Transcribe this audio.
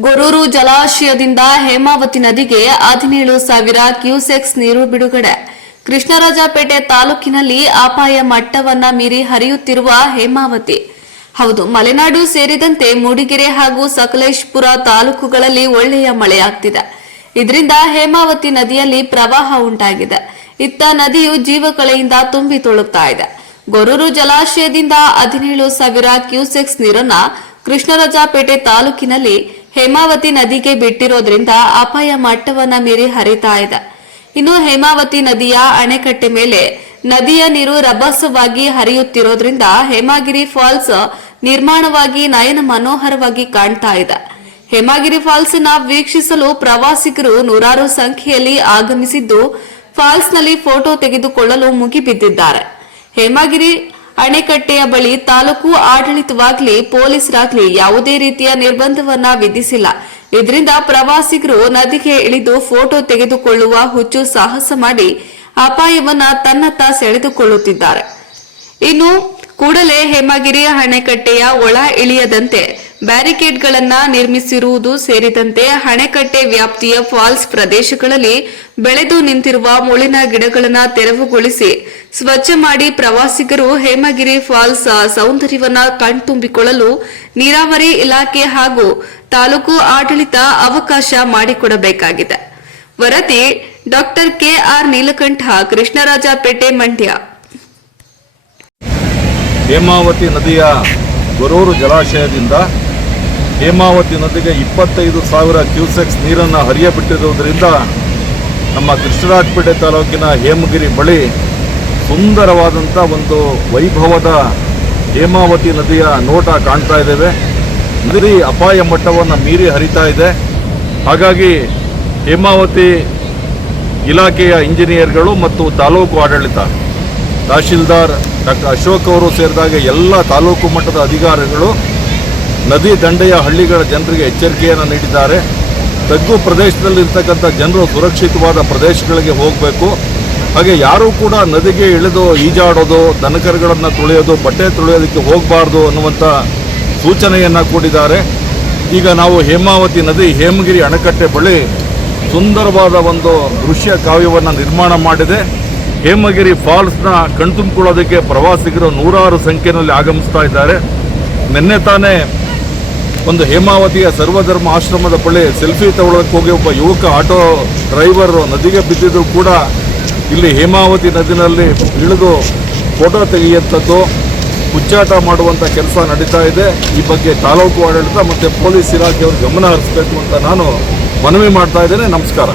ಗೊರೂರು ಜಲಾಶಯದಿಂದ ಹೇಮಾವತಿ ನದಿಗೆ ಹದಿನೇಳು ಸಾವಿರ ಕ್ಯೂಸೆಕ್ಸ್ ನೀರು ಬಿಡುಗಡೆ. ಕೃಷ್ಣರಾಜಪೇಟೆ ತಾಲೂಕಿನಲ್ಲಿ ಅಪಾಯ ಮಟ್ಟವನ್ನ ಮೀರಿ ಹರಿಯುತ್ತಿರುವ ಹೇಮಾವತಿ. ಹೌದು, ಮಲೆನಾಡು ಸೇರಿದಂತೆ ಮೂಡಿಗೆರೆ ಹಾಗೂ ಸಕಲೇಶ್ಪುರ ತಾಲೂಕುಗಳಲ್ಲಿ ಒಳ್ಳೆಯ ಮಳೆಯಾಗ್ತಿದೆ. ಇದರಿಂದ ಹೇಮಾವತಿ ನದಿಯಲ್ಲಿ ಪ್ರವಾಹ ಉಂಟಾಗಿದೆ. ಇತ್ತ ನದಿಯು ಜೀವಕಳೆಯಿಂದ ತುಂಬಿ ತುಳುಕ್ತಾ ಇದೆ. ಗೊರೂರು ಜಲಾಶಯದಿಂದ ಹದಿನೇಳು ಸಾವಿರ ಕ್ಯೂಸೆಕ್ಸ್ ನೀರನ್ನ ಕೃಷ್ಣರಾಜಪೇಟೆ ತಾಲೂಕಿನಲ್ಲಿ ಹೇಮಾವತಿ ನದಿಗೆ ಬಿಟ್ಟಿರೋದ್ರಿಂದ ಅಪಾಯ ಮಟ್ಟವನ್ನ ಮೀರಿ ಹರಿತಾ ಇದೆ. ಇನ್ನು ಹೇಮಾವತಿ ನದಿಯ ಅಣೆಕಟ್ಟೆ ಮೇಲೆ ನದಿಯ ನೀರು ರಭಸವಾಗಿ ಹರಿಯುತ್ತಿರೋದ್ರಿಂದ ಹೇಮಾಗಿರಿ ಫಾಲ್ಸ್ ನಿರ್ಮಾಣವಾಗಿ ನಯನ ಮನೋಹರವಾಗಿ ಕಾಣ್ತಾ ಇದೆ. ಹೇಮಾಗಿರಿ ಫಾಲ್ಸ್ನ ವೀಕ್ಷಿಸಲು ಪ್ರವಾಸಿಗರು ನೂರಾರು ಸಂಖ್ಯೆಯಲ್ಲಿ ಆಗಮಿಸಿದ್ದು ಫಾಲ್ಸ್ನಲ್ಲಿ ಫೋಟೋ ತೆಗೆದುಕೊಳ್ಳಲು ಮುಗಿಬಿದ್ದಿದ್ದಾರೆ. ಹೇಮಾಗಿರಿ ಅಣೆಕಟ್ಟೆಯ ಬಳಿ ತಾಲೂಕು ಆಡಳಿತವಾಗ್ಲಿ ಪೊಲೀಸರಾಗ್ಲಿ ಯಾವುದೇ ರೀತಿಯ ನಿರ್ಬಂಧವನ್ನ ವಿಧಿಸಿಲ್ಲ. ಇದರಿಂದ ಪ್ರವಾಸಿಗರು ನದಿಗೆ ಇಳಿದು ಫೋಟೋ ತೆಗೆದುಕೊಳ್ಳುವ ಹುಚ್ಚು ಸಾಹಸ ಮಾಡಿ ಅಪಾಯವನ್ನ ತನ್ನತ್ತ ಸೆಳೆದುಕೊಳ್ಳುತ್ತಿದ್ದಾರೆ. ಇನ್ನು ಕೂಡಲೇ ಹೇಮಗಿರಿ ಅಣೆಕಟ್ಟೆಯ ಒಳ ಇಳಿಯದಂತೆ ಬ್ಯಾರಿಕೇಡ್ಗಳನ್ನ ನಿರ್ಮಿಸಿರುವುದು ಸೇರಿದಂತೆ ಹಣೆಕಟ್ಟೆ ವ್ಯಾಪ್ತಿಯ ಫಾಲ್ಸ್ ಪ್ರದೇಶಗಳಲ್ಲಿ ಬೆಳೆದು ನಿಂತಿರುವ ಮುಳಿನ ಗಿಡಗಳನ್ನು ತೆರವುಗೊಳಿಸಿ ಸ್ವಚ್ಛ ಮಾಡಿ ಪ್ರವಾಸಿಗರು ಹೇಮಗಿರಿ ಫಾಲ್ಸ್ ಸೌಂದರ್ಯವನ್ನು ಕಣ್ತುಂಬಿಕೊಳ್ಳಲು ನೀರಾವರಿ ಇಲಾಖೆ ಹಾಗೂ ತಾಲೂಕು ಆಡಳಿತ ಅವಕಾಶ ಮಾಡಿಕೊಡಬೇಕಾಗಿದೆ. ವರದಿ doctor K R Neelakanta Krishnarajpet Mandya. Hemavathi ನದಿಯ ಗೊರೂರು ಜಲಾಶಯದಿಂದ ಹೇಮಾವತಿ ನದಿಗೆ ಇಪ್ಪತ್ತೈದು ಸಾವಿರ ಕ್ಯೂಸೆಕ್ಸ್ ನೀರನ್ನು ಹರಿಯಬಿಟ್ಟಿರುವುದರಿಂದ ನಮ್ಮ ಕೃಷ್ಣರಾಜಪೇಟೆ ತಾಲೂಕಿನ ಹೇಮಗಿರಿ ಬಳಿ ಸುಂದರವಾದಂಥ ಒಂದು ವೈಭವದ ಹೇಮಾವತಿ ನದಿಯ ನೋಟ ಕಾಣ್ತಾ ಇದ್ದೇವೆ. ನದಿ ಅಪಾಯ ಮಟ್ಟವನ್ನು ಮೀರಿ ಹರಿತಾ ಇದೆ. ಹಾಗಾಗಿ ಹೇಮಾವತಿ ಇಲಾಖೆಯ ಇಂಜಿನಿಯರ್ಗಳು ಮತ್ತು ತಾಲೂಕು ಆಡಳಿತ ತಹಶೀಲ್ದಾರ್ ಡಾಕ್ಟರ್ ಅಶೋಕ್ ಅವರು ಸೇರಿದಾಗ ಎಲ್ಲ ತಾಲೂಕು ಮಟ್ಟದ ಅಧಿಕಾರಿಗಳು ನದಿ ದಂಡೆಯ ಹಳ್ಳಿಗಳ ಜನರಿಗೆ ಎಚ್ಚರಿಕೆಯನ್ನು ನೀಡಿದ್ದಾರೆ. ತಗ್ಗು ಪ್ರದೇಶದಲ್ಲಿರ್ತಕ್ಕಂಥ ಜನರು ಸುರಕ್ಷಿತವಾದ ಪ್ರದೇಶಗಳಿಗೆ ಹೋಗಬೇಕು. ಹಾಗೆ ಯಾರೂ ಕೂಡ ನದಿಗೆ ಇಳಿದು ಈಜಾಡೋದು, ದನಕರುಗಳನ್ನು ತುಳಿಯೋದು, ಬಟ್ಟೆ ತುಳಿಯೋದಕ್ಕೆ ಹೋಗಬಾರ್ದು ಅನ್ನುವಂಥ ಸೂಚನೆಯನ್ನು ಕೊಟ್ಟಿದ್ದಾರೆ. ಈಗ ನಾವು ಹೇಮಾವತಿ ನದಿ, ಹೇಮಗಿರಿ ಅಣೆಕಟ್ಟೆ ಬಳಿ ಸುಂದರವಾದ ಒಂದು ದೃಶ್ಯ ಕಾವ್ಯವನ್ನು ನಿರ್ಮಾಣ ಮಾಡಿದೆ. ಹೇಮಗಿರಿ ಫಾಲ್ಸ್ನ ಕಣ್ತುಂಬಿಕೊಳ್ಳೋದಕ್ಕೆ ಪ್ರವಾಸಿಗರು ನೂರಾರು ಸಂಖ್ಯೆಯಲ್ಲಿ ಆಗಮಿಸ್ತಾ ಇದ್ದಾರೆ. ನಿನ್ನೆ ತಾನೇ ಒಂದು ಹೇಮಾವತಿಯ ಸರ್ವಧರ್ಮ ಆಶ್ರಮದ ಬಳಿ ಸೆಲ್ಫಿ ತಗೊಳ್ಳೋಕೆ ಹೋಗಿ ಒಬ್ಬ ಯುವಕ ಆಟೋ ಡ್ರೈವರ್ ನದಿಗೆ ಬಿದ್ದಿದ್ದು ಕೂಡ ಇಲ್ಲಿ ಹೇಮಾವತಿ ನದಿನಲ್ಲಿ ಇಳಿದು ಫೋಟೋ ತೆಗೆಯುವಂಥದ್ದು, ಹುಚ್ಚಾಟ ಮಾಡುವಂಥ ಕೆಲಸ ನಡೀತಾ ಇದೆ. ಈ ಬಗ್ಗೆ ತಾಲೂಕು ಆಡಳಿತ ಮತ್ತು ಪೊಲೀಸ್ ಇಲಾಖೆಯವರು ಗಮನ ಹರಿಸಬೇಕು ಅಂತ ನಾನು ಮನವಿ ಮಾಡ್ತಾ ಇದ್ದೇನೆ. ನಮಸ್ಕಾರ.